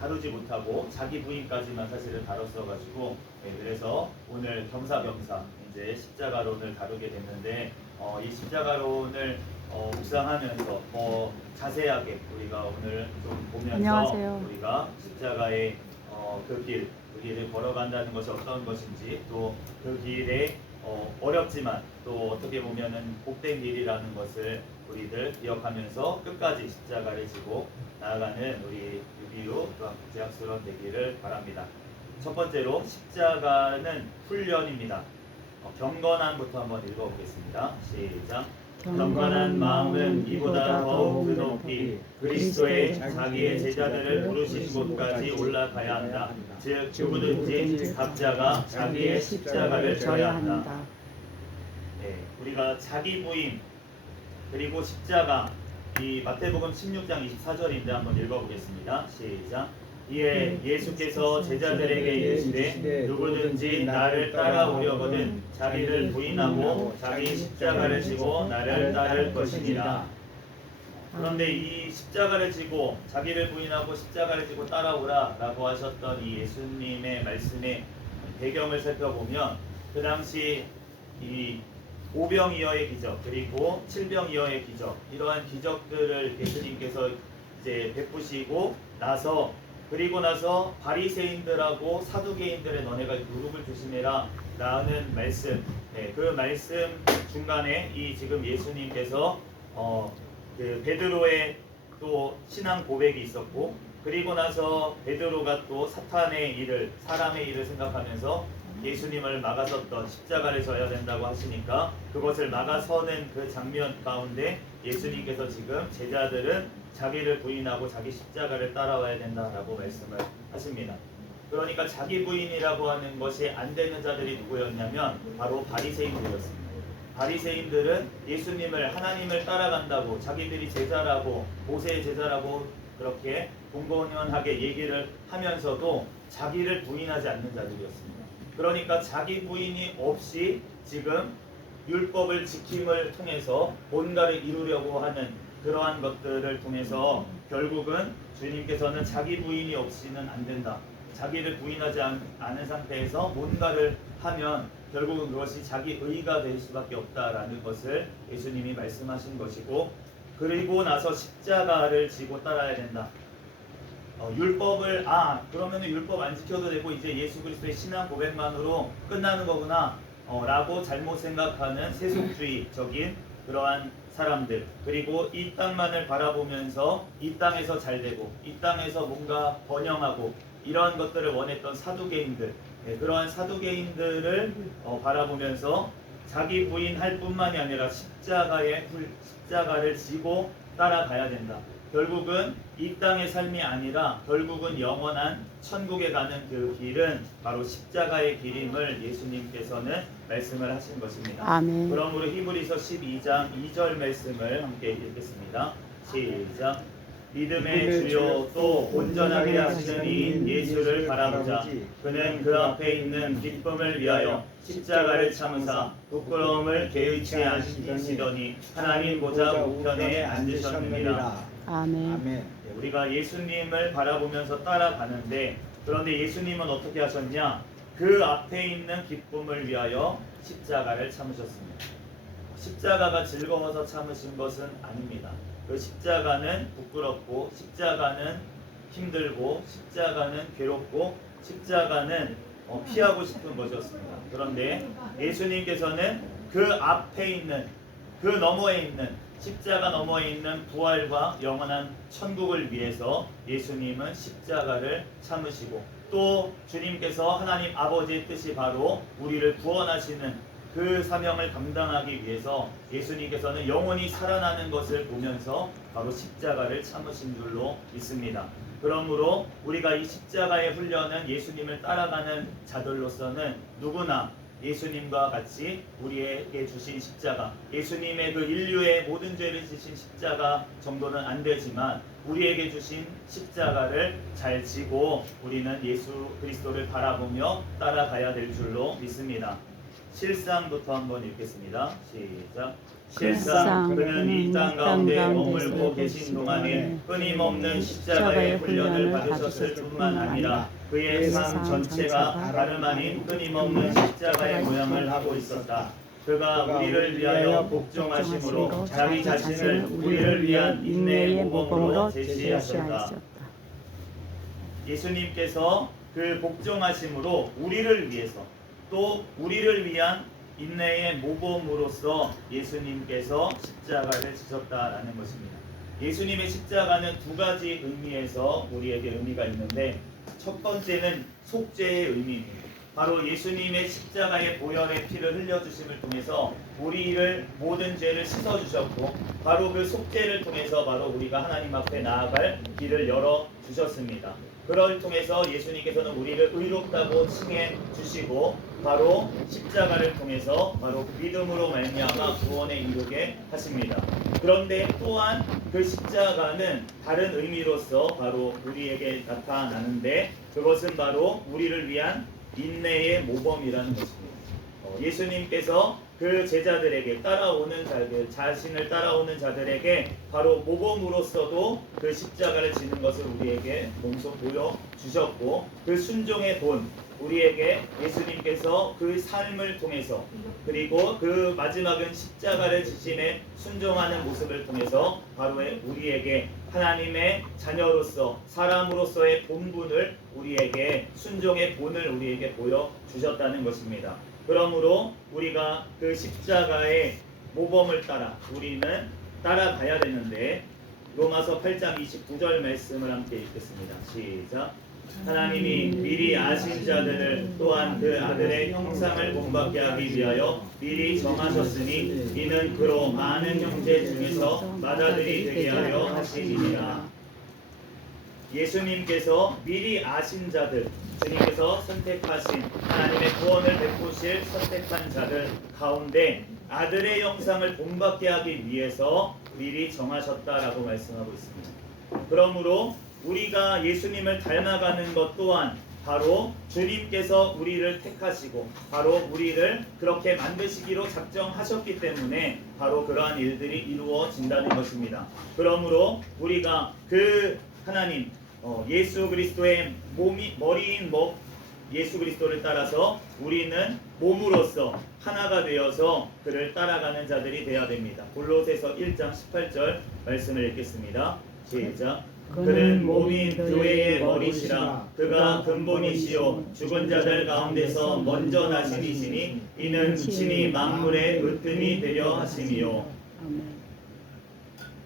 다루지 못하고 자기 부인까지만 사실은 다뤘어가지고 그래서 오늘 겸사겸사 이제 십자가론을 다루게 됐는데 이 십자가론을 묵상하면서 자세하게 우리가 오늘 좀 보면서 안녕하세요. 우리가 십자가의 그 길을 걸어간다는 것이 어떤 것인지 또 그 길에 어렵지만 또 어떻게 보면은 복된 길이라는 것을 우리들 기억하면서 끝까지 십자가를 지고 나아가는 우리 유비우 또한 구제학스러운 되기를 바랍니다. 첫 번째로 십자가는 훈련입니다. 경건함부터 한번 읽어보겠습니다. 시작. 경건한 마음은 이보다 더욱 그 높이 그리스도의 자기의 제자들을 부르신 곳까지 올라가야 한다. 즉 누구든지 각자가 자기의 십자가를 져야 한다. 우리가 자기 부인 그리고 십자가 이 마태복음 16장 24절인데 한번 읽어보겠습니다. 시작. 이에 예수께서 제자들에게 이르시되 누구든지 나를 따라오려거든 자기를 부인하고 자기 십자가를 지고 나를 따를 것이니라. 그런데 이 십자가를 지고 자기를 부인하고 십자가를 지고 따라오라 라고 하셨던 이 예수님의 말씀의 배경을 살펴보면 그 당시 이 오병이어의 기적 그리고 칠병이어의 기적 이러한 기적들을 예수님께서 이제 베푸시고 나서 그리고 나서 바리새인들하고 사두개인들의 너네가 누룩을 조심해라 라는 말씀 그 말씀 중간에 이 지금 예수님께서 그 베드로의 또 신앙 고백이 있었고 그리고 나서 베드로가 또 사탄의 일을 사람의 일을 생각하면서 예수님을 막아섰던 십자가를 져야 된다고 하시니까 그것을 막아서는 그 장면 가운데 예수님께서 지금 제자들은 자기를 부인하고 자기 십자가를 따라와야 된다라고 말씀을 하십니다. 그러니까 자기 부인이라고 하는 것이 안 되는 자들이 누구였냐면 바로 바리새인들이었습니다. 바리새인들은 예수님을 하나님을 따라간다고 자기들이 제자라고 모세의 제자라고 그렇게 공공연하게 얘기를 하면서도 자기를 부인하지 않는 자들이었습니다. 그러니까 자기 부인이 없이 지금 율법을 지킴을 통해서 뭔가를 이루려고 하는 그러한 것들을 통해서 결국은 주님께서는 자기 부인이 없이는 안 된다. 자기를 부인하지 않은 상태에서 뭔가를 하면 결국은 그것이 자기 의가 될 수밖에 없다라는 것을 예수님이 말씀하신 것이고 그리고 나서 십자가를 지고 따라야 된다. 율법을 그러면은 율법 안 지켜도 되고 이제 예수 그리스도의 신앙 고백만으로 끝나는 거구나 라고 잘못 생각하는 세속주의적인 그러한 사람들 그리고 이 땅만을 바라보면서 이 땅에서 잘되고 이 땅에서 뭔가 번영하고 이러한 것들을 원했던 사두개인들 그러한 사두개인들을 바라보면서 자기 부인할 뿐만이 아니라 십자가를 지고 따라가야 된다. 결국은 이 땅의 삶이 아니라 결국은 영원한 천국에 가는 그 길은 바로 십자가의 길임을 예수님께서는 말씀을 하신 것입니다. 아멘. 그러므로 히브리서 12장 2절 말씀을 함께 읽겠습니다. 시작. 믿음의 주요 또 온전하게 하시는 이인 예수를 바라보자. 그는 그 앞에 있는 기쁨을 위하여 십자가를 참으사 부끄러움을 개의치 않으시더니 하나님 보좌 우편에 앉으셨느니라. 아멘. 우리가 예수님을 바라보면서 따라가는데 그런데 예수님은 어떻게 하셨냐? 그 앞에 있는 기쁨을 위하여 십자가를 참으셨습니다. 십자가가 즐거워서 참으신 것은 아닙니다. 그 십자가는 부끄럽고 십자가는 힘들고 십자가는 괴롭고 십자가는 피하고 싶은 것이었습니다. 그런데 예수님께서는 그 앞에 있는 그 너머에 있는 십자가 너머에 있는 부활과 영원한 천국을 위해서 예수님은 십자가를 참으시고 또 주님께서 하나님 아버지의 뜻이 바로 우리를 구원하시는 그 사명을 감당하기 위해서 예수님께서는 영원히 살아나는 것을 보면서 바로 십자가를 참으신 줄로 믿습니다. 그러므로 우리가 이 십자가의 훈련은 예수님을 따라가는 자들로서는 누구나 예수님과 같이 우리에게 주신 십자가, 예수님의 그 인류의 모든 죄를 지신 십자가 정도는 안 되지만 우리에게 주신 십자가를 잘 지고 우리는 예수 그리스도를 바라보며 따라가야 될 줄로 믿습니다. 실상부터 한번 읽겠습니다. 시작. 실상 그는 이 땅 가운데 머물고 계신 동안에 끊임없는 십자가의 훈련을 받으셨을 뿐만 아니라 그의 삶 전체가 다름 아닌 끊임없는 십자가의 모양을 하고 있었다. 그가 우리를 위하여 복종하심으로 자기 자신을 우리를 위한 인내의 모범으로 제시하셨다. 예수님께서 그 복종하심으로 우리를 위해서 또 우리를 위한 인내의 모범으로서 예수님께서 십자가를 지셨다라는 것입니다. 예수님의 십자가는 두 가지 의미에서 우리에게 의미가 있는데, 첫 번째는 속죄의 의미입니다. 바로 예수님의 십자가의 보혈의 피를 흘려주심을 통해서 우리를 모든 죄를 씻어주셨고, 바로 그 속죄를 통해서 바로 우리가 하나님 앞에 나아갈 길을 열어주셨습니다. 그걸 통해서 예수님께서는 우리를 의롭다고 칭해 주시고, 바로 십자가를 통해서 바로 믿음으로 말미암아 구원에 이르게 하십니다. 그런데 또한 그 십자가는 다른 의미로서 바로 우리에게 나타나는데, 그것은 바로 우리를 위한 인내의 모범이라는 것입니다. 예수님께서 그 제자들에게 따라오는 자들, 자신을 따라오는 자들에게 바로 모범으로서도 그 십자가를 지는 것을 우리에게 몸소 보여주셨고, 그 순종의 본, 우리에게 예수님께서 그 삶을 통해서, 그리고 그 마지막은 십자가를 지심에 순종하는 모습을 통해서 바로 우리에게 하나님의 자녀로서 사람으로서의 본분을 우리에게, 순종의 본을 우리에게 보여주셨다는 것입니다. 그러므로 우리가 그 십자가의 모범을 따라 우리는 따라가야 되는데, 로마서 8장 29절 말씀을 함께 읽겠습니다. 시작. 하나님이 미리 아신 자들을 또한 그 아들의 형상을 본받게 하기 위하여 미리 정하셨으니 이는 그로 많은 형제 중에서 맏아들이 되게 하려 하시니라. 예수님께서 미리 아신 자들, 주님께서 선택하신 하나님의 구원을 베푸실 선택한 자들 가운데 아들의 형상을 본받게 하기 위해서 미리 정하셨다라고 말씀하고 있습니다. 그러므로 우리가 예수님을 닮아가는 것 또한 바로 주님께서 우리를 택하시고 바로 우리를 그렇게 만드시기로 작정하셨기 때문에 바로 그러한 일들이 이루어진다는 것입니다. 그러므로 우리가 그 하나님 예수 그리스도의 머리인 예수 그리스도를 따라서 우리는 몸으로서 하나가 되어서 그를 따라가는 자들이 되어야 됩니다. 골로새서 1장 18절 말씀을 읽겠습니다. 시작. 그는 몸인 교회의 머리시라. 그가 근본이시요 죽은 자들 가운데서 먼저 나신 이시니 이는 친히 만물의 으뜸이 되려 하심이요.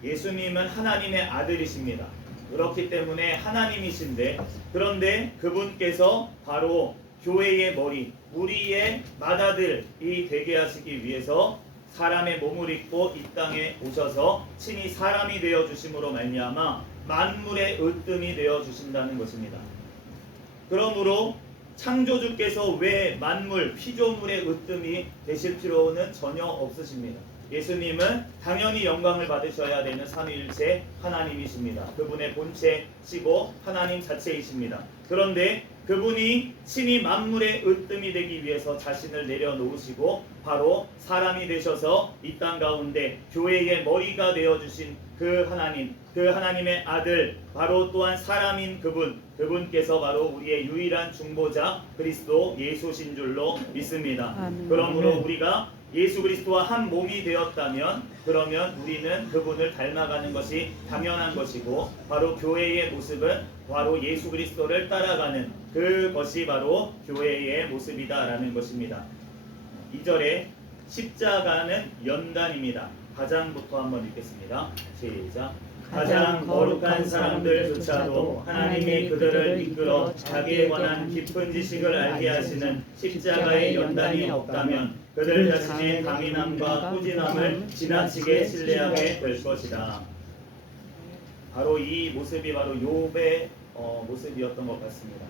예수님은 하나님의 아들이십니다. 그렇기 때문에 하나님이신데, 그런데 그분께서 바로 교회의 머리, 우리의 맏아들이 되게 하시기 위해서 사람의 몸을 입고 이 땅에 오셔서 친히 사람이 되어 주심으로 말미암아 만물의 으뜸이 되어 주신다는 것입니다. 그러므로 창조주께서 왜 만물, 피조물의 으뜸이 되실 필요는 전혀 없으십니다. 예수님은 당연히 영광을 받으셔야 되는 삼위일체 하나님이십니다. 그분의 본체시고 하나님 자체이십니다. 그런데 그분이 친히 만물의 으뜸이 되기 위해서 자신을 내려놓으시고 바로 사람이 되셔서 이 땅 가운데 교회의 머리가 되어주신 그 하나님, 그 하나님의 아들, 바로 또한 사람인 그분께서 바로 우리의 유일한 중보자 그리스도 예수신 줄로 믿습니다. 그러므로 우리가 예수 그리스도와 한 몸이 되었다면 그러면 우리는 그분을 닮아가는 것이 당연한 것이고, 바로 교회의 모습은 바로 예수 그리스도를 따라가는 그것이 바로 교회의 모습이다라는 것입니다. 2절에 십자가는 연단입니다. 가장부터 한번 읽겠습니다. 시작. 가장 거룩한 사람들조차도 하나님이 그들을 이끌어 자기에 관한 깊은 지식을 알게 하시는 십자가의 연단이 없다면 그들 자신의 강인함과 꾸진함을 지나치게 신뢰하게 될 것이다. 바로 이 모습이 바로 욥의 모습이었던 것 같습니다.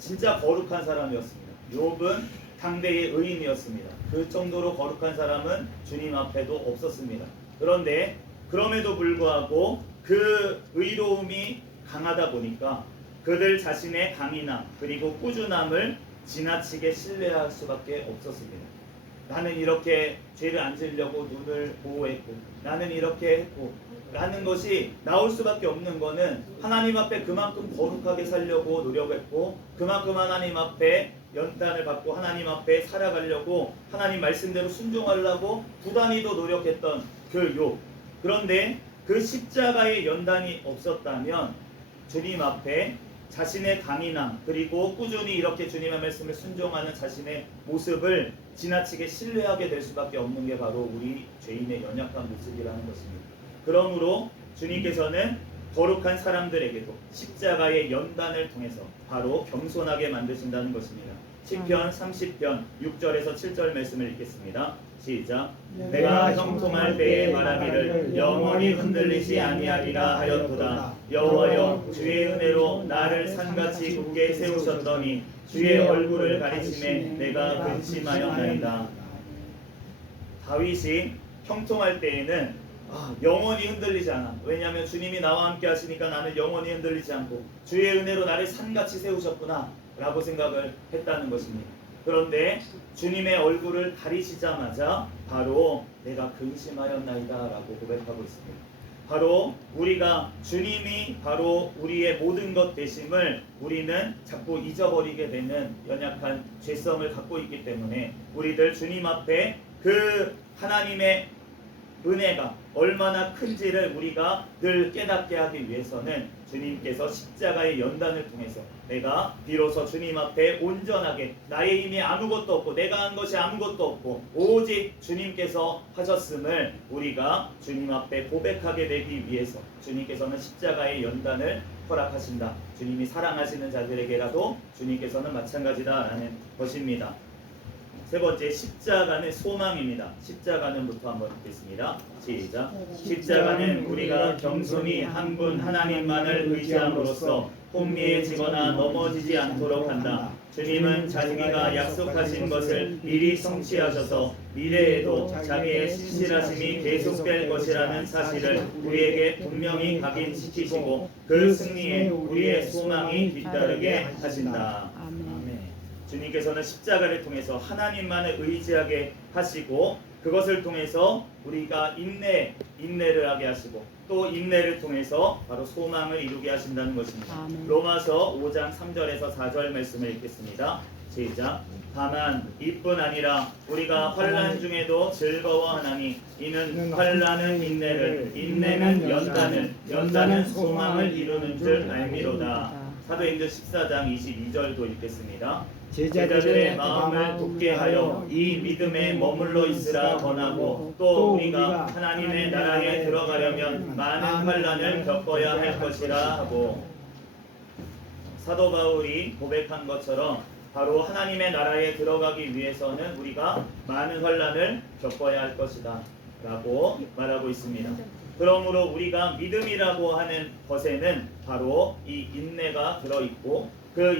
진짜 거룩한 사람이었습니다. 욥은 당대의 의인이었습니다. 그 정도로 거룩한 사람은 주님 앞에도 없었습니다. 그런데 그럼에도 불구하고 그 의로움이 강하다 보니까 그들 자신의 강인함 그리고 꾸준함을 지나치게 신뢰할 수밖에 없었습니다. 나는 이렇게 죄를 안 지으려고 눈을 보호했고 나는 이렇게 했고 라는 것이 나올 수밖에 없는 거는 하나님 앞에 그만큼 거룩하게 살려고 노력했고 그만큼 하나님 앞에 연단을 받고 하나님 앞에 살아가려고 하나님 말씀대로 순종하려고 부단히도 노력했던 그 욥. 그런데 그 십자가의 연단이 없었다면 주님 앞에 자신의 강인함 그리고 꾸준히 이렇게 주님의 말씀을 순종하는 자신의 모습을 지나치게 신뢰하게 될 수밖에 없는 게 바로 우리 죄인의 연약한 모습이라는 것입니다. 그러므로 주님께서는 거룩한 사람들에게도 십자가의 연단을 통해서 바로 겸손하게 만드신다는 것입니다. 시편 30편 6절에서 7절 말씀을 읽겠습니다. 시작. 내가 형통할 때에 말하기를 영원히 흔들리지 아니하리라 하였도다. 여호와여 주의 은혜로 나를 산같이 굳게 세우셨더니 주의 얼굴을 가리심에 내가 근심하였나이다. 다윗이 형통할 때에는 영원히 흔들리지 않아. 왜냐하면 주님이 나와 함께 하시니까 나는 영원히 흔들리지 않고 주의 은혜로 나를 산같이 세우셨구나 라고 생각을 했다는 것입니다. 그런데 주님의 얼굴을 가리시자마자 바로 내가 근심하였나이다 라고 고백하고 있습니다. 바로 우리가 주님이 바로 우리의 모든 것 되심을 우리는 자꾸 잊어버리게 되는 연약한 죄성을 갖고 있기 때문에 우리들 주님 앞에 그 하나님의 은혜가 얼마나 큰지를 우리가 늘 깨닫게 하기 위해서는 주님께서 십자가의 연단을 통해서 내가 비로소 주님 앞에 온전하게 나의 힘이 아무것도 없고 내가 한 것이 아무것도 없고 오직 주님께서 하셨음을 우리가 주님 앞에 고백하게 되기 위해서 주님께서는 십자가의 연단을 허락하신다. 주님이 사랑하시는 자들에게라도 주님께서는 마찬가지다라는 것입니다. 세 번째, 십자가는 소망입니다. 십자가는부터 한번 읽겠습니다. 시작. 십자가는 우리가 겸손히 한 분 하나님만을 의지함으로써 혼미해지거나 넘어지지 않도록 한다. 주님은 자기가 약속하신 것을 미리 성취하셔서 미래에도 자기의 신실하심이 계속될 것이라는 사실을 우리에게 분명히 각인시키시고 그 승리에 우리의 소망이 뒤따르게 하신다. 주님께서는 십자가를 통해서 하나님만을 의지하게 하시고 그것을 통해서 우리가 인내를 하게 하시고 또 인내를 통해서 바로 소망을 이루게 하신다는 것입니다. 로마서 5장 3절에서 4절 말씀을 읽겠습니다. 시작. 다만 이뿐 아니라 우리가 환난 중에도 즐거워하나니 이는 환난은 인내를 인내는 연단을 연단은 소망을 이루는 줄 알미로다. 사도행전 14장 22절도 읽겠습니다. 제자들의 마음을 돋게 하여 이 믿음에 머물러 있으라 권하고 또 우리가 하나님의 나라에 들어가려면 많은 환난을 겪어야 할 것이라 하고 사도 바울이 고백한 것처럼 바로 하나님의 나라에 들어가기 위해서는 우리가 많은 환난을 겪어야 할 것이다 라고 말하고 있습니다. 그러므로 우리가 믿음이라고 하는 것에는 바로 이 인내가 들어있고 그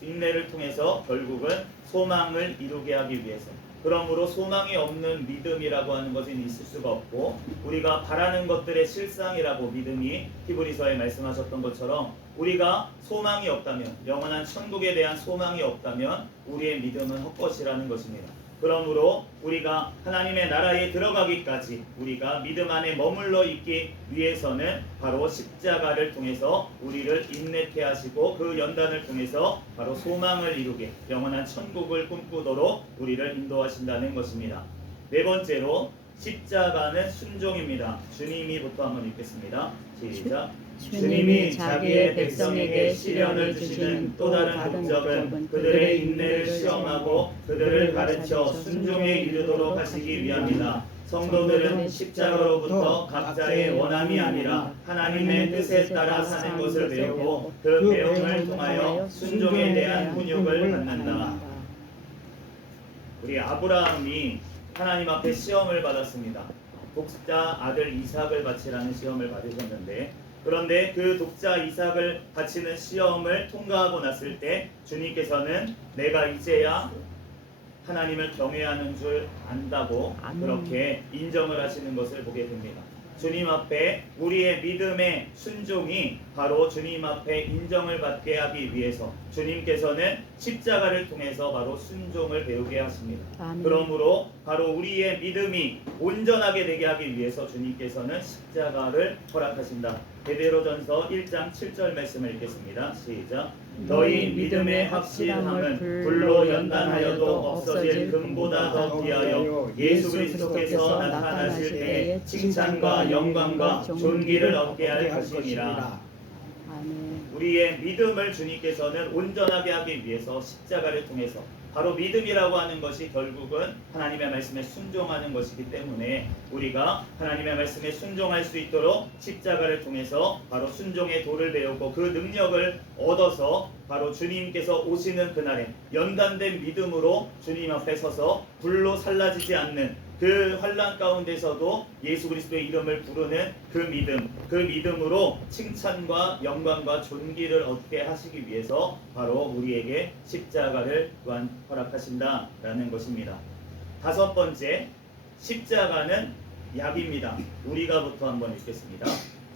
인내를 통해서 결국은 소망을 이루게 하기 위해서 그러므로 소망이 없는 믿음이라고 하는 것은 있을 수가 없고 우리가 바라는 것들의 실상이라고 믿음이 히브리서에 말씀하셨던 것처럼 우리가 소망이 없다면 영원한 천국에 대한 소망이 없다면 우리의 믿음은 헛것이라는 것입니다. 그러므로 우리가 하나님의 나라에 들어가기까지 우리가 믿음 안에 머물러 있기 위해서는 바로 십자가를 통해서 우리를 인내케 하시고 그 연단을 통해서 바로 소망을 이루게 영원한 천국을 꿈꾸도록 우리를 인도하신다는 것입니다. 네 번째로 십자가는 순종입니다. 주님이부터 한번 읽겠습니다. 시작. 주님이 자기의 백성에게 시련을 주시는 또 다른 목적은 그들의 인내를 시험하고 그들을 가르쳐 순종에 이르도록 하시기 위함이다. 성도들은 십자가로부터 각자의 원함이 아니라 하나님의 뜻에 따라 사는 것을 배우고 그 배움을 통하여 순종에 대한 훈육을 받는다. 우리 아브라함이 하나님 앞에 시험을 받았습니다. 독자 아들 이삭을 바치라는 시험을 받으셨는데 그런데 그 독자 이삭을 바치는 시험을 통과하고 났을 때 주님께서는 내가 이제야 하나님을 경외하는 줄 안다고 그렇게 인정을 하시는 것을 보게 됩니다. 주님 앞에 우리의 믿음의 순종이 바로 주님 앞에 인정을 받게 하기 위해서 주님께서는 십자가를 통해서 바로 순종을 배우게 하십니다. 아멘. 그러므로 바로 우리의 믿음이 온전하게 되게 하기 위해서 주님께서는 십자가를 허락하신다. 베드로전서 1장 7절 말씀을 읽겠습니다. 시작. 너희 믿음의 확실함은 불로 연단하여도 없어질 금보다 더 귀하여 예수 그리스도께서 나타나실 때에 칭찬과 영광과 존귀를 얻게 할 것이니라. 아멘. 우리의 믿음을 주님께서는 온전하게 하기 위해서 십자가를 통해서 바로 믿음이라고 하는 것이 결국은 하나님의 말씀에 순종하는 것이기 때문에 우리가 하나님의 말씀에 순종할 수 있도록 십자가를 통해서 바로 순종의 도를 배우고 그 능력을 얻어서 바로 주님께서 오시는 그날에 연단된 믿음으로 주님 앞에 서서 불로 살라지지 않는 그 환난 가운데서도 예수 그리스도의 이름을 부르는 그 믿음으로 칭찬과 영광과 존귀를 얻게 하시기 위해서 바로 우리에게 십자가를 또한 허락하신다라는 것입니다. 다섯 번째, 십자가는 약입니다. 우리가부터 한번 읽겠습니다.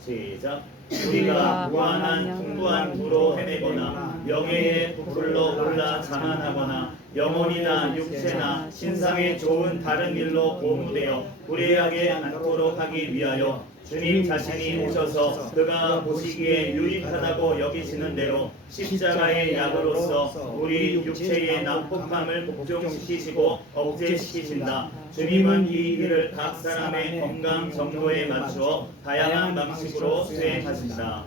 시작. 우리가 무한한 풍부한 부로 헤매거나 명예에 부풀러 올라 자만하거나 영혼이나 육체나 신상에 좋은 다른 일로 고무되어 불의하게 않도록 하기 위하여 주님 자신이 오셔서 그가 보시기에 유익하다고 여기시는 대로 십자가의 약으로서 우리 육체의 난폭함을 복종시키시고 억제시키신다. 주님은 이 일을 각 사람의 건강 정도에 맞추어 다양한 방식으로 수행하신다.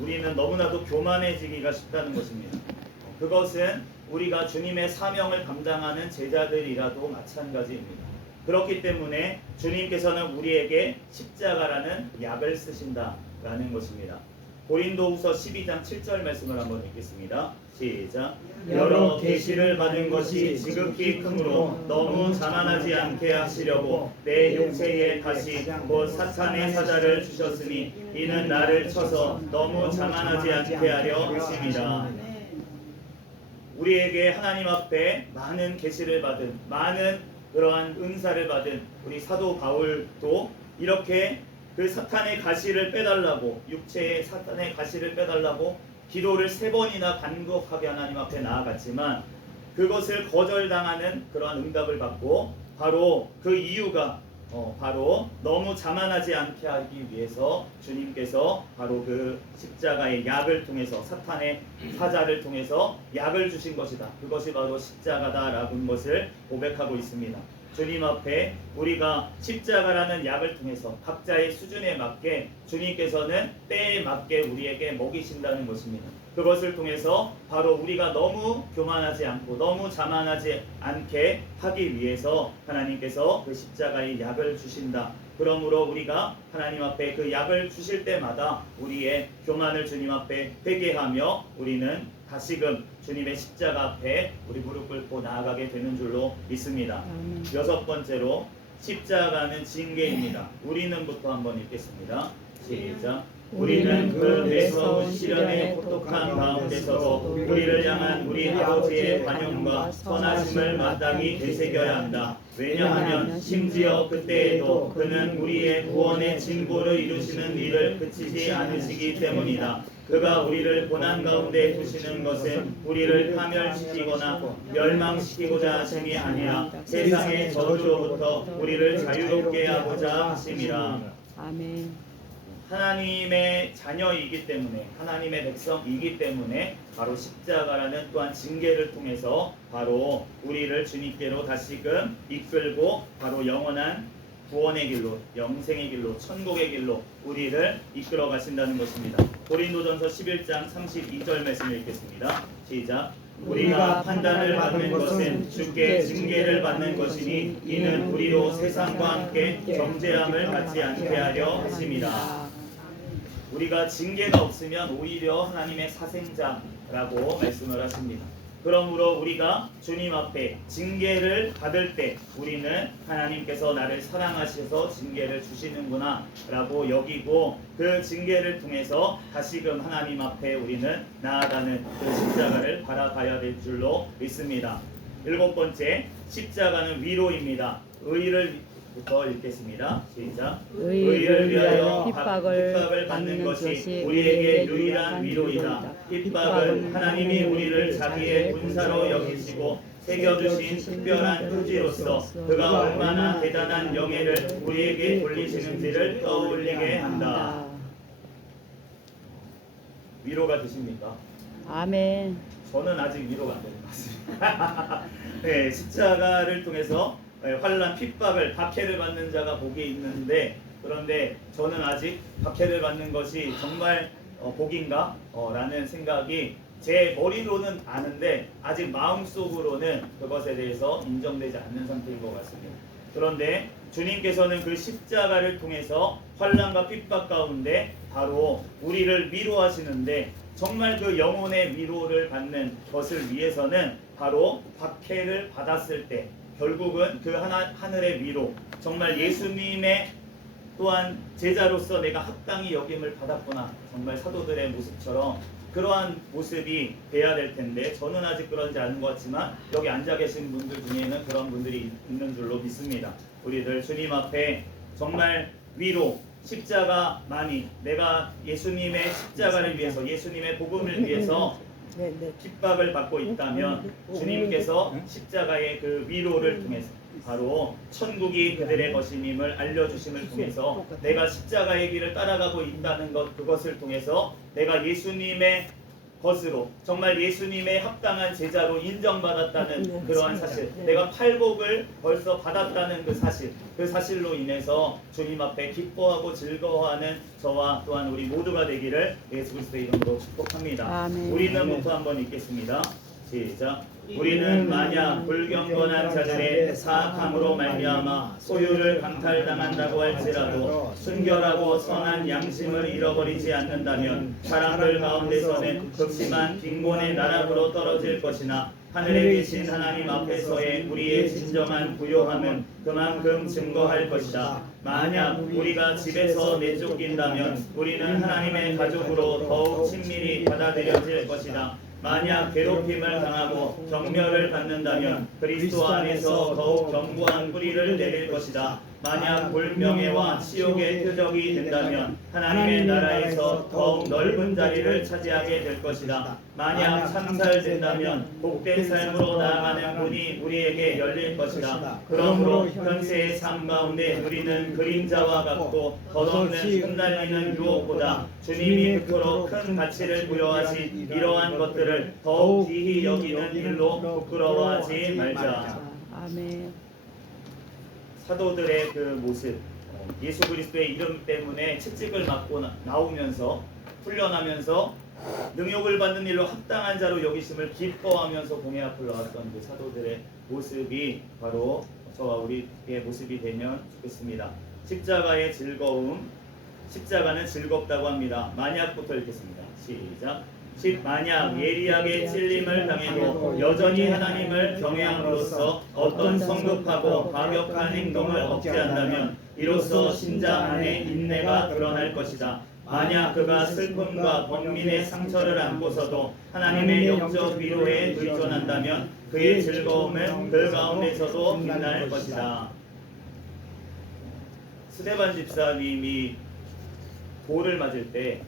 우리는 너무나도 교만해지기가 쉽다는 것입니다. 그것은 우리가 주님의 사명을 감당하는 제자들이라도 마찬가지입니다. 그렇기 때문에 주님께서는 우리에게 십자가라는 약을 쓰신다라는 것입니다. 고린도후서 12장 7절 말씀을 한번 읽겠습니다. 시작. 여러 계시를 받은 것이 지극히 크므로 너무 자만하지 않게 하시려고 내 육체에 다시 곧 사탄의 사자를 주셨으니 이는 나를 쳐서 너무 자만하지 않게 하려 하심이라. 우리에게 하나님 앞에 많은 계시를 받은 많은 그러한 은사를 받은 우리 사도 바울도 이렇게 그 사탄의 가시를 빼달라고 육체의 사탄의 가시를 빼달라고 기도를 3번이나 간곡하게 하나님 앞에 나아갔지만 그것을 거절당하는 그러한 응답을 받고 바로 그 이유가 바로 너무 자만하지 않게 하기 위해서 주님께서 바로 그 십자가의 약을 통해서 사탄의 사자를 통해서 약을 주신 것이다. 그것이 바로 십자가다라는 것을 고백하고 있습니다. 주님 앞에 우리가 십자가라는 약을 통해서 각자의 수준에 맞게 주님께서는 때에 맞게 우리에게 먹이신다는 것입니다. 그것을 통해서 바로 우리가 너무 교만하지 않고 너무 자만하지 않게 하기 위해서 하나님께서 그 십자가의 약을 주신다. 그러므로 우리가 하나님 앞에 그 약을 주실 때마다 우리의 교만을 주님 앞에 회개하며 우리는 다시금 주님의 십자가 앞에 우리 무릎 꿇고 나아가게 되는 줄로 믿습니다. 여섯 번째로 십자가는 징계입니다. 우리는부터 한번 읽겠습니다. 시작. 우리는 그 매서운 시련의 혹독한 가운데서도 우리를 향한 우리 아버지의 관용과 선하심을 마땅히 되새겨야 한다. 왜냐하면 심지어 그때에도 그는 우리의 구원의 진보를 이루시는 일을 그치지 않으시기 때문이다. 그가 우리를 고난 가운데 두시는 것은 우리를 파멸시키거나 멸망시키고자 하심이 아니라 세상의 저주로부터 우리를 자유롭게 하고자 하심이라. 아멘. 하나님의 자녀이기 때문에 하나님의 백성이기 때문에 바로 십자가라는 또한 징계를 통해서 바로 우리를 주님께로 다시금 이끌고 바로 영원한 구원의 길로, 영생의 길로, 천국의 길로 우리를 이끌어 가신다는 것입니다. 고린도전서 11장 32절 말씀을 읽겠습니다. 시작. 우리가 판단을 받는 것은 주께 징계를 받는 것이니 이는 우리로 세상과 함께 정죄함을 받지 않게 하려 하심이라. 우리가 징계가 없으면 오히려 하나님의 사생자라고 말씀을 하십니다. 그러므로 우리가 주님 앞에 징계를 받을 때 우리는 하나님께서 나를 사랑하셔서 징계를 주시는구나 라고 여기고 그 징계를 통해서 다시금 하나님 앞에 우리는 나아가는 그 십자가를 바라봐야 될 줄로 믿습니다. 일곱 번째, 십자가는 위로입니다. 의를 부터 읽겠습니다. 시작. 의를 위하여 핍박을 받는 것이 우리에게 유일한 위로이다. 핍박은 하나님이 우리를 자기의 군사로 여기시고 새겨주신 특별한 표지로서 그가 얼마나 대단한 영예를 우리에게 돌리시는지를 떠올리게 한다. 위로가 되십니까? 아멘. 저는 아직 위로가 안 되는 것 같습니다. 네, 십자가를 통해서 환난, 핍박을, 박해를 받는 자가 복이 있는데, 그런데 저는 아직 박해를 받는 것이 정말 복인가? 라는 생각이 제 머리로는 아는데 아직 마음속으로는 그것에 대해서 인정되지 않는 상태인 것 같습니다. 그런데 주님께서는 그 십자가를 통해서 환난과 핍박 가운데 바로 우리를 위로하시는데, 정말 그 영혼의 위로를 받는 것을 위해서는 바로 박해를 받았을 때 결국은 그 하늘의 위로, 정말 예수님의 또한 제자로서 내가 합당히 여김을 받았구나, 정말 사도들의 모습처럼 그러한 모습이 돼야 될 텐데, 저는 아직 그런지 않은 것 같지만 여기 앉아 계신 분들 중에는 그런 분들이 있는 줄로 믿습니다. 우리들 주님 앞에 정말 위로, 십자가만이, 내가 예수님의 십자가를 위해서, 예수님의 복음을 위해서 핍박을 받고 있다면 주님께서 십자가의 그 위로를 통해서 바로 천국이 그들의 것임을 알려주심을 통해서 내가 십자가의 길을 따라가고 있다는 것, 그것을 통해서 내가 예수님의 것으로 정말 예수님의 합당한 제자로 인정받았다는 그러한 사실, 내가 팔복을 벌써 받았다는 그 사실, 그 사실로 인해서 주님 앞에 기뻐하고 즐거워하는 저와 또한 우리 모두가 되기를 예수 그리스도의 이름으로 축복합니다. 아멘. 우리는부터 한번 읽겠습니다. 시작. 우리는 만약 불경건한 자들의 사악함으로 말미암아 소유를 강탈당한다고 할지라도 순결하고 선한 양심을 잃어버리지 않는다면 사람들 가운데서는 극심한 빈곤의 나락으로 떨어질 것이나 하늘에 계신 하나님 앞에서의 우리의 진정한 부요함은 그만큼 증거할 것이다. 만약 우리가 집에서 내쫓긴다면 우리는 하나님의 가족으로 더욱 친밀히 받아들여질 것이다. 만약 괴롭힘을 당하고 경멸을 받는다면 그리스도 안에서 더욱 견고한 뿌리를 내릴 것이다. 만약 불명예와 치욕의 표적이 된다면 하나님의 나라에서 더욱 넓은 자리를 차지하게 될 것이다. 만약 참살된다면 복된 삶으로 나아가는 문이 우리에게 열릴 것이다. 그러므로 현세의 삶 가운데 우리는 그림자와 같고 덧없는 흩날리는 유혹보다 주님이 그토록 큰 가치를 부여하신 이러한 것들을 더욱 귀히 여기는 일로 부끄러워하지 말자. 아멘. 사도들의 그 모습, 예수 그리스도의 이름 때문에 채찍을 맞고 나오면서 훈련하면서 능욕을 받는 일로 합당한 자로 여기심을 기뻐하면서 공회 앞을 나왔던 그 사도들의 모습이 바로 저와 우리의 모습이 되면 좋겠습니다. 십자가의 즐거움, 십자가는 즐겁다고 합니다. 만약부터 읽겠습니다. 시작. 만약 예리하게 찔림을 당해도 여전히 하나님을 경외함으로써 어떤 성급하고 과격한 행동을 억제한다면 이로써 신자 안에 인내가 드러날 것이다. 만약 그가 슬픔과 번민의 상처를 안고서도 하나님의 영적 위로에 의존한다면 그의 즐거움은 그 가운데서도 빛날 것이다. 스데반 집사님이 돌을 맞을 때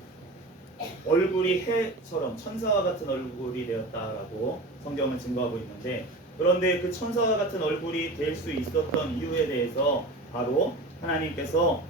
얼굴이 해처럼 천사와 같은 얼굴이 되었다라고 성경은 증거하고 있는데, 그런데 그 천사와 같은 얼굴이 될 수 있었던 이유에 대해서 바로 하나님께서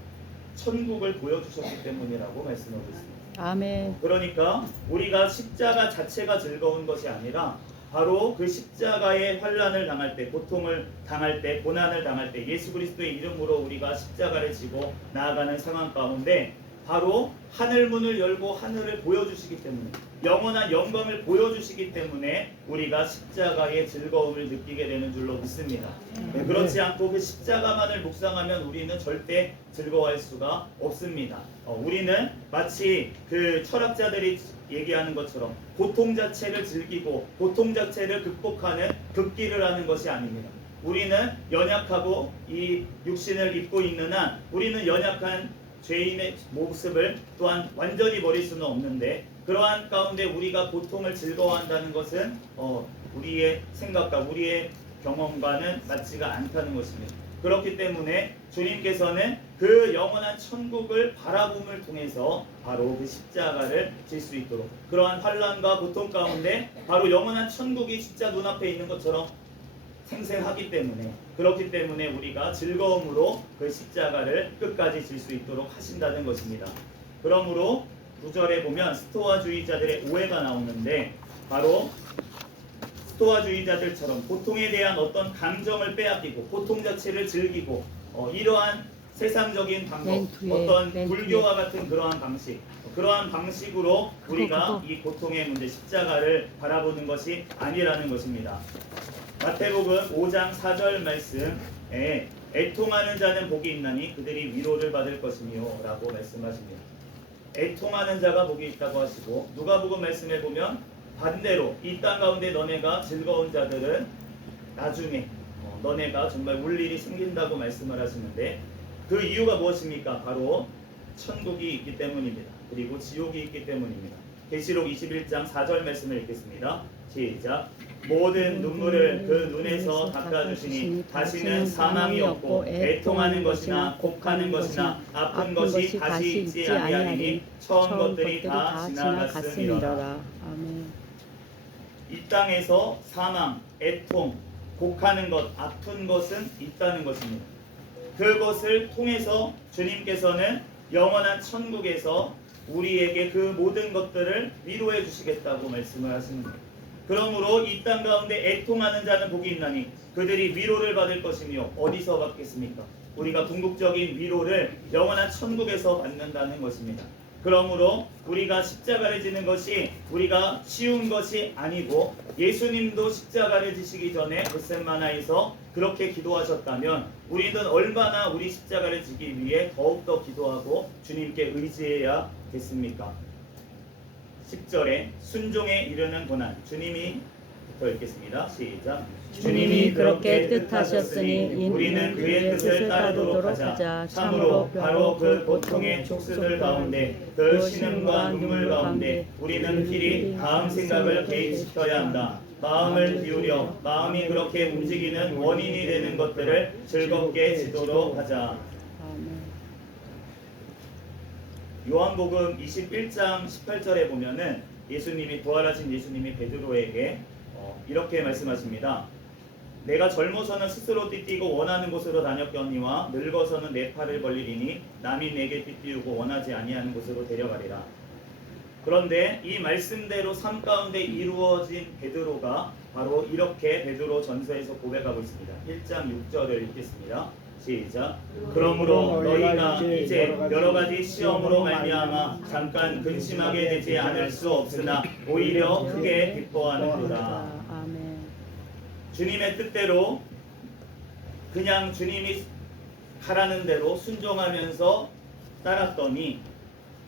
천국을 보여주셨기 때문이라고 말씀하고 있습니다. 아멘. 그러니까 우리가 십자가 자체가 즐거운 것이 아니라 바로 그 십자가의 환난을 당할 때, 고통을 당할 때, 고난을 당할 때 예수 그리스도의 이름으로 우리가 십자가를 지고 나아가는 상황 가운데 바로 하늘 문을 열고 하늘을 보여주시기 때문에, 영원한 영광을 보여주시기 때문에 우리가 십자가의 즐거움을 느끼게 되는 줄로 믿습니다. 그렇지 않고 그 십자가만을 묵상하면 우리는 절대 즐거워할 수가 없습니다. 우리는 마치 그 철학자들이 얘기하는 것처럼 고통 자체를 즐기고 고통 자체를 극복하는 극기를 하는 것이 아닙니다. 우리는 연약하고 이 육신을 입고 있는 한 우리는 연약한 죄인의 모습을 또한 완전히 버릴 수는 없는데, 그러한 가운데 우리가 고통을 즐거워한다는 것은 우리의 생각과 우리의 경험과는 맞지가 않다는 것입니다. 그렇기 때문에 주님께서는 그 영원한 천국을 바라봄을 통해서 바로 그 십자가를 질 수 있도록, 그러한 환난과 고통 가운데 바로 영원한 천국이 진짜 눈앞에 있는 것처럼 생생하기 때문에, 그렇기 때문에 우리가 즐거움으로 그 십자가를 끝까지 질 수 있도록 하신다는 것입니다. 그러므로 9절에 보면 스토아주의자들의 오해가 나오는데, 바로 스토아주의자들처럼 고통에 대한 어떤 감정을 빼앗기고 고통 자체를 즐기고 이러한 세상적인 방법, 어떤 불교와 같은 그러한 방식, 그러한 방식으로 우리가 이 고통의 문제, 십자가를 바라보는 것이 아니라는 것입니다. 마태복음 5장 4절 말씀에 애통하는 자는 복이 있나니 그들이 위로를 받을 것이며 라고 말씀하십니다. 애통하는 자가 복이 있다고 하시고, 누가복음 말씀에 보면 반대로 이 땅 가운데 너네가 즐거운 자들은 나중에 너네가 정말 울 일이 생긴다고 말씀을 하시는데, 그 이유가 무엇입니까? 바로 천국이 있기 때문입니다. 그리고 지옥이 있기 때문입니다. 계시록 21장 4절 말씀을 읽겠습니다. 시작. 모든 눈물을 그 눈에서 닦아주시니 다시는 사망이 없고 애통하는 것이나 곡하는 것이나 아픈 것이 다시 있지 아니하리니 처음 것들이 다 지나갔음이로라. 아멘. 이 땅에서 사망, 애통, 곡하는 것, 아픈 것은 있다는 것입니다. 그것을 통해서 주님께서는 영원한 천국에서 우리에게 그 모든 것들을 위로해 주시겠다고 말씀을 하십니다. 그러므로 이 땅 가운데 애통하는 자는 복이 있나니 그들이 위로를 받을 것이며, 어디서 받겠습니까? 우리가 궁극적인 위로를 영원한 천국에서 받는다는 것입니다. 그러므로 우리가 십자가를 지는 것이 우리가 쉬운 것이 아니고, 예수님도 십자가를 지시기 전에 겟세마나에서 그렇게 기도하셨다면 우리는 얼마나 우리 십자가를 지기 위해 더욱더 기도하고 주님께 의지해야 겠습니까? 10절에 순종에 이르는 고난, 주님이 부터 읽겠습니다. 시작. 주님이 그렇게 뜻하셨으니 우리는 그의 뜻을 따르도록 하자. 참으로 바로 그 고통의 촉수들 가운데, 그 신음과 눈물 가운데 우리는 필히 다음 생각을 개입시켜야 한다. 마음을 기울여 마음이 그렇게 움직이는 원인이 되는 것들을 즐겁게 지도록 하자. 요한복음 21장 18절에 보면은 예수님이, 부활하신 예수님이 베드로에게 이렇게 말씀하십니다. 내가 젊어서는 스스로 띠띠고 원하는 곳으로 다녔거니와 늙어서는 내 팔을 벌리리니 남이 내게 띠띠우고 원하지 아니하는 곳으로 데려가리라. 그런데 이 말씀대로 삶 가운데 이루어진 베드로가 바로 이렇게 베드로 전서에서 고백하고 있습니다. 1장 6절을 읽겠습니다. 시작. 그러므로 너희가 이제 여러 가지 시험으로 말미암아 잠깐 근심하게 되지 않을 수 없으나 오히려 크게 기뻐하는도다. 아멘. 주님의 뜻대로 그냥 주님이 가라는 대로 순종하면서 따랐더니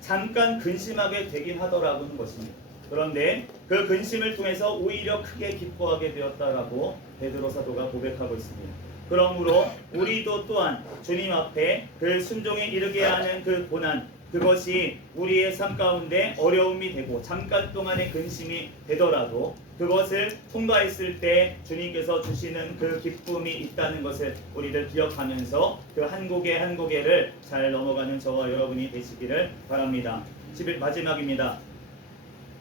잠깐 근심하게 되긴 하더라고는 것입니다. 그런데 그 근심을 통해서 오히려 크게 기뻐하게 되었다라고 베드로 사도가 고백하고 있습니다. 그러므로 우리도 또한 주님 앞에 그 순종에 이르게 하는 그 고난, 그것이 우리의 삶 가운데 어려움이 되고 잠깐 동안의 근심이 되더라도 그것을 통과했을 때 주님께서 주시는 그 기쁨이 있다는 것을 우리들 기억하면서 그 한 고개 한 고개를 잘 넘어가는 저와 여러분이 되시기를 바랍니다. 11 마지막입니다.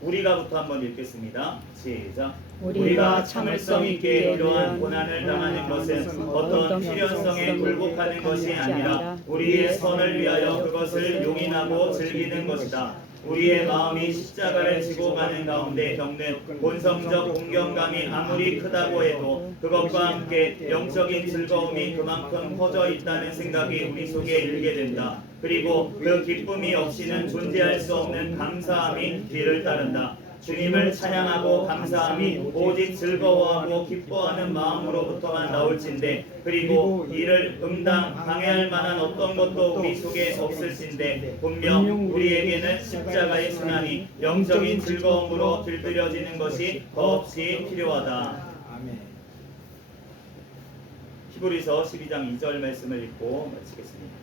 우리가부터 한번 읽겠습니다. 시작. 우리가 참을성 있게 이러한 고난을 당하는 것은 어떤 필연성에 굴복하는 것이 아니라 우리의 선을 위하여 그것을 용인하고 즐기는 것이다. 우리의 마음이 십자가를 지고 가는 가운데 겪는 본성적 공경감이 아무리 크다고 해도 그것과 함께 영적인 즐거움이 그만큼 퍼져 있다는 생각이 우리 속에 일게 된다. 그리고 그 기쁨이 없이는 존재할 수 없는 감사함이 뒤를 따른다. 주님을 찬양하고 감사함이 오직 즐거워하고 기뻐하는 마음으로부터만 나올진데, 그리고 이를 방해할 만한 어떤 것도 우리 속에 없을진데, 분명 우리에게는 십자가의 순환이 영적인 즐거움으로 길들여지는 것이 더없이 필요하다. 아멘. 히브리서 12장 2절 말씀을 읽고 마치겠습니다.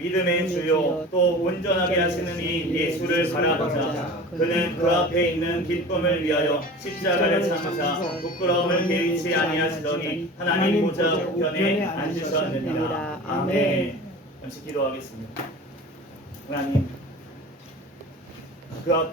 믿음의 주요 또 온전하게 하시는 이 예수를 바라보자. 그는 그 앞에 있는 기쁨을 위하여 십자가를 참으사 부끄러움을 개의치 아니하시더니 하나님 보좌 우편에 앉으셨느니라. 아멘. 잠시 기도하겠습니다. 하나님, 그 앞에